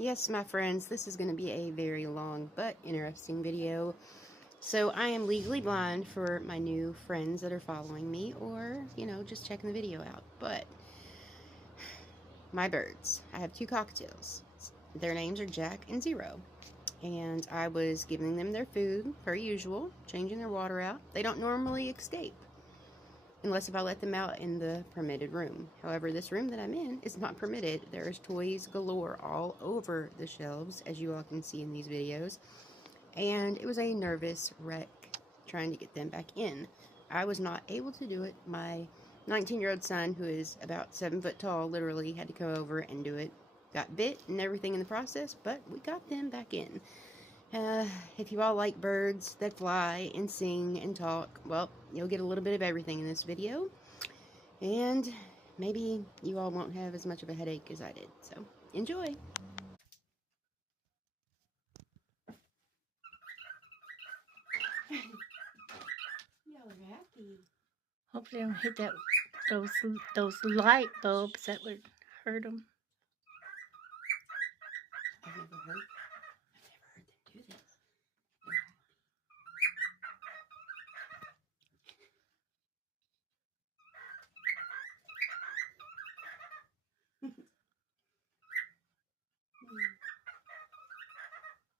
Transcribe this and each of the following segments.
Yes, my friends, this is going to be a very long but interesting video. So I am legally blind for my new friends that are following me or, just checking the video out. But my birds, I have two cockatiels. Their names are Jack and Zero. And I was giving them their food, per usual, changing their water out. They don't normally escape unless if I let them out in the permitted room. However, this room that I'm in is not permitted. There's toys galore all over the shelves, as you all can see in these videos. And it was a nervous wreck trying to get them back in. I was not able to do it. My 19-year-old son, who is about 7 foot tall, literally had to come over and do it. Got bit and everything in the process, but we got them back in. If you all like birds that fly and sing and talk, well, you'll get a little bit of everything in this video. And maybe you all won't have as much of a headache as I did. So, enjoy! Y'all are happy. Hopefully, I don't hit those light bulbs that would hurt them. I've never heard them do this.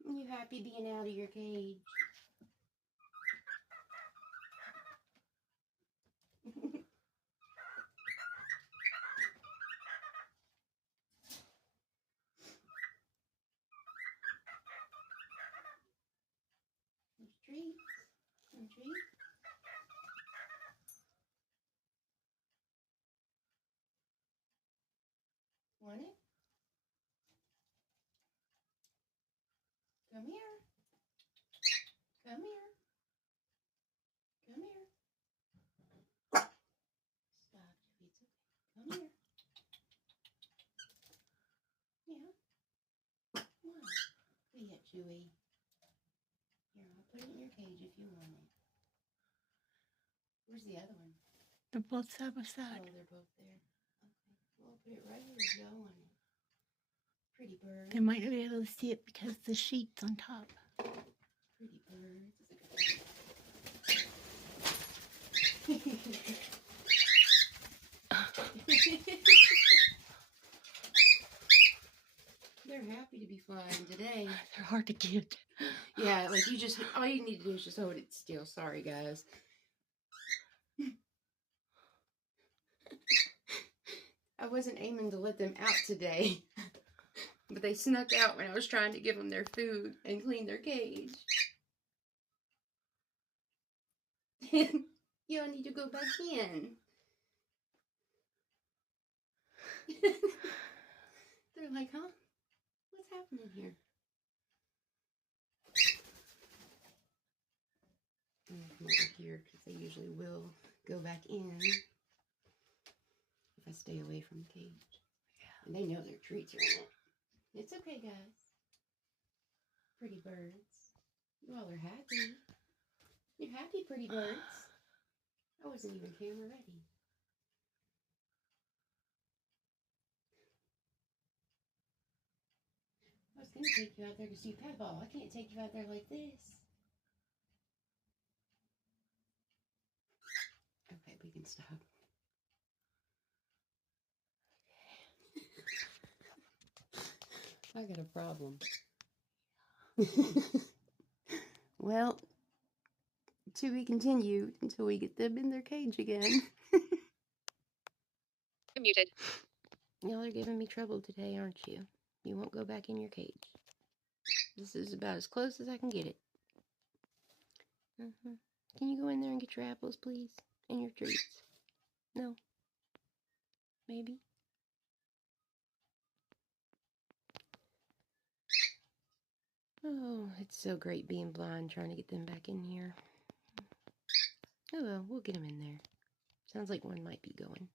You happy being out of your cage? Some treats. Some treats. Want it? Come here. Come here. Come here. Stop, Chewy. It's okay. Come here. Yeah. Come on. Be it, Chewy. Here, I'll put it in your cage if you want it. Where's the other one? They're both side by side. Oh, they're both there. Okay. Well, I'll put it right here if y'all want it. Pretty bird. They might not be able to see it because the sheet's on top. Pretty birds. They're happy to be flying today. They're hard to get. Yeah, like all you need to do is just hold it still. Sorry, guys. I wasn't aiming to let them out today, but they snuck out when I was trying to give them their food and clean their cage. You all need to go back in. They're like, huh? What's happening here? I'm gonna come over here because they usually will go back in if I stay away from the cage. Yeah. And they know their treats are in it. It's okay, guys. Pretty birds. You all are happy. You're happy, pretty birds. I wasn't even camera ready. I was going to take you out there to see pet ball. I can't take you out there like this. Okay, we can stop. I got a problem. Well, to be continued until we get them in their cage again. Muted. Y'all are giving me trouble today, aren't you? You won't go back in your cage. This is about as close as I can get it. Can you go in there and get your apples, please? And your treats? No? Maybe? Oh, it's so great being blind, trying to get them back in here. Oh well, we'll get them in there. Sounds like one might be going.